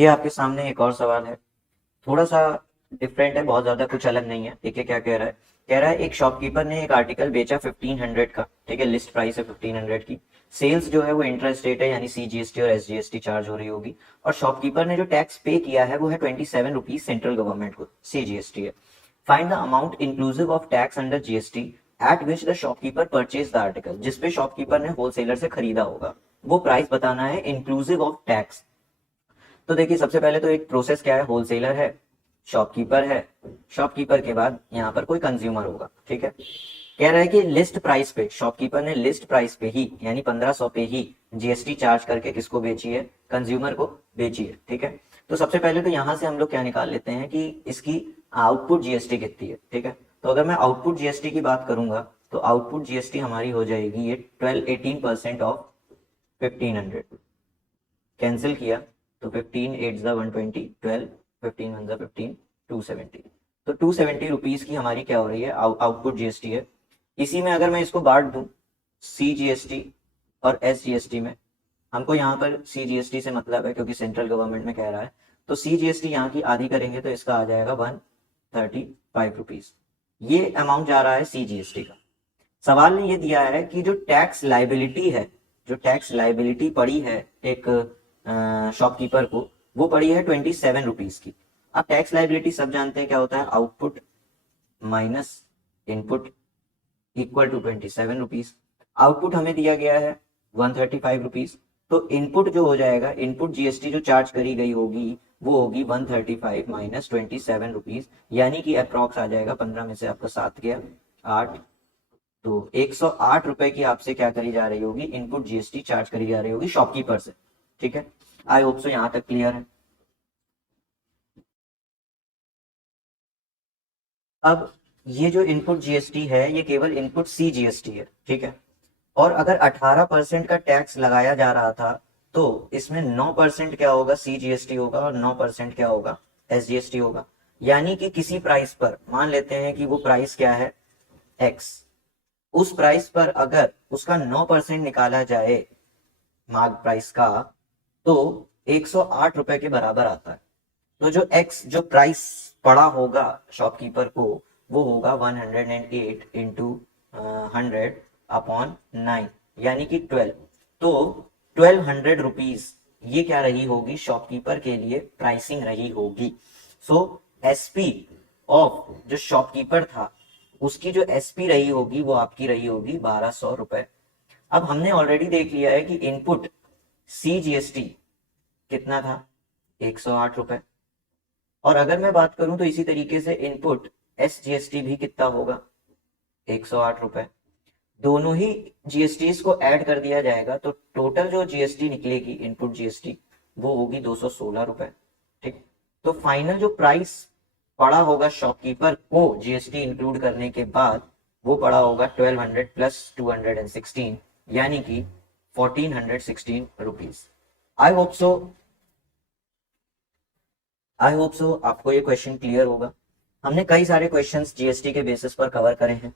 ये आपके सामने एक और सवाल है, थोड़ा सा डिफरेंट है, बहुत ज्यादा कुछ अलग नहीं है। देखिए क्या कह रहा है। कह रहा है एक शॉपकीपर ने एक आर्टिकल बेचा 1500 का, ठीक है, लिस्ट प्राइस है 1500 की। सेल्स जो है वो इंट्रास्टेट है, यानी सीजीएसटी और एसजीएसटी चार्ज हो रही होगी। और शॉपकीपर ने जो टैक्स पे किया है वो है 27 रुपीज सेंट्रल गवर्नमेंट को, सीजीएसटी है। Find the amount inclusive of tax under GST at which the shopkeeper purchase the article, जिसपे शॉपकीपर ने होलसेलर से खरीदा होगा, वो प्राइस बताना है इंक्लूसिव ऑफ टैक्स। तो देखिए सबसे पहले तो एक प्रोसेस क्या है, होलसेलर है, शॉपकीपर है, शॉपकीपर के बाद यहाँ पर कोई कंज्यूमर होगा, ठीक है। कह रहा है कि लिस्ट प्राइस पे, शॉपकीपर ने लिस्ट प्राइस पे ही यानी 1500 पे ही जीएसटी चार्ज करके किसको बेची है, कंज्यूमर को बेची है, ठीक है। तो सबसे पहले तो यहाँ से हम लोग क्या निकाल लेते हैं कि इसकी आउटपुट जीएसटी कितनी है, ठीक है। तो अगर मैं आउटपुट जीएसटी की बात करूंगा तो आउटपुट जीएसटी हमारी हो जाएगी ये 18% ऑफ 1500, कैंसिल किया तो 15 8 120, 12 15 1 15, 270। तो 270 रुपीज की हमारी क्या हो रही है, आउटपुट जीएसटी है। इसी में अगर मैं इसको बांट दूं सी जीएसटी और एस जीएसटी में, हमको यहाँ पर सी जीएसटी से मतलब है क्योंकि सेंट्रल गवर्नमेंट में कह रहा है, तो सी जीएसटी यहाँ की आधी करेंगे तो इसका आ जाएगा 135 रुपीज। ये अमाउंट जा रहा है सी जीएसटी का। सवाल ने ये दिया है कि जो टैक्स लाइबिलिटी है, जो टैक्स लाइबिलिटी पड़ी है एक शॉपकीपर को, वो पड़ी है 27 रुपीज की। अब टैक्स लाइबिलिटी सब जानते हैं क्या होता है, output minus input equal to 27 rupees. Output हमें दिया गया है 135 रुपीज, तो इनपुट जो हो जाएगा, इनपुट जीएसटी जो चार्ज करी गई होगी वो होगी 135 माइनस 27 रुपीज, यानी कि अप्रॉक्स आ जाएगा 15 में से आपका 7 गया 8, तो 108 रुपए की आपसे क्या करी जा रही होगी, इनपुट जीएसटी चार्ज करी जा रही होगी शॉपकीपर से, ठीक है। आई होप सो यहां तक क्लियर है। अब ये जो इनपुट जीएसटी है ये केवल इनपुट सी जीएसटी है, ठीक है। और अगर 18% का टैक्स लगाया जा रहा था तो इसमें 9% क्या होगा, सी जीएसटी होगा, और 9% क्या होगा, एस जीएसटी होगा। यानी कि किसी प्राइस पर मान लेते हैं कि वो प्राइस क्या है, एक्स, उस प्राइस पर अगर उसका 9% निकाला जाए मार्क प्राइस का, तो 108 रुपए के बराबर आता है। तो जो एक्स जो प्राइस पड़ा होगा शॉपकीपर को वो होगा 108 इंटू 100/9, यानी कि 12। तो 1200 रुपीज ये क्या रही होगी, शॉपकीपर के लिए प्राइसिंग रही होगी। सो एसपी ऑफ जो शॉपकीपर था उसकी जो एसपी रही होगी वो आपकी रही होगी 1200 रुपए। अब हमने ऑलरेडी देख लिया है कि इनपुट सी जीएसटी कितना था, 108 रुपए। और अगर मैं बात करूं तो इसी तरीके से इनपुट एस जीएसटी भी कितना होगा, 108 रुपए। दोनों ही जीएसटी को ऐड कर दिया जाएगा तो टोटल जो जीएसटी निकलेगी इनपुट जीएसटी वो होगी 216 रुपए, ठीक। तो फाइनल जो प्राइस पड़ा होगा शॉपकीपर को जीएसटी इंक्लूड करने के बाद वो पड़ा होगा 1200 प्लस 216, यानी कि 1416 rupees. I hope so I hope so आपको ये क्वेश्चन क्लियर होगा। हमने कई सारे क्वेश्चंस जीएसटी के बेसिस पर कवर करे हैं।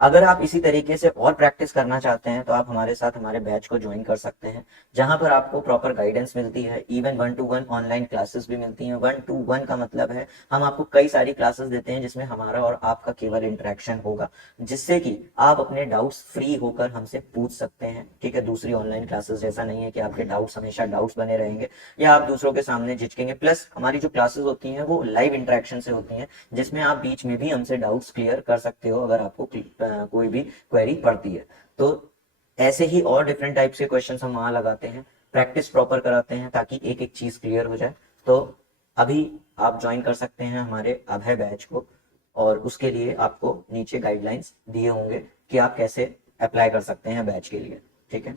अगर आप इसी तरीके से और प्रैक्टिस करना चाहते हैं तो आप हमारे साथ हमारे बैच को ज्वाइन कर सकते हैं, जहां पर आपको प्रॉपर गाइडेंस मिलती है, इवन 1-to-1 ऑनलाइन क्लासेस भी मिलती हैं। 1-to-1 का मतलब है हम आपको कई सारी क्लासेस देते हैं जिसमें हमारा और आपका केवल इंटरेक्शन होगा, जिससे कि आप अपने डाउट्स फ्री होकर हमसे पूछ सकते हैं, ठीक है। दूसरी ऑनलाइन क्लासेस जैसा नहीं है कि आपके डाउट्स हमेशा डाउट्स बने रहेंगे या आप दूसरों के सामने झिझकेंगे। प्लस हमारी जो क्लासेस होती हैं वो लाइव इंटरेक्शन से होती हैं, जिसमें आप बीच में भी हमसे डाउट्स क्लियर कर सकते हो अगर आपको कोई भी क्वेरी पड़ती है। तो ऐसे ही और डिफरेंट टाइप्स के क्वेश्चंस हम वहां लगाते हैं, प्रैक्टिस प्रॉपर कराते हैं ताकि एक एक चीज क्लियर हो जाए। तो अभी आप ज्वाइन कर सकते हैं हमारे अभय बैच को, और उसके लिए आपको नीचे गाइडलाइंस दिए होंगे कि आप कैसे अप्लाई कर सकते हैं बैच के लिए, ठीक है।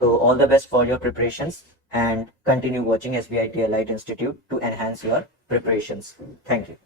तो all the best for your preparations and continue watching SBIT Allied Institute to enhance your preparations. Thank you.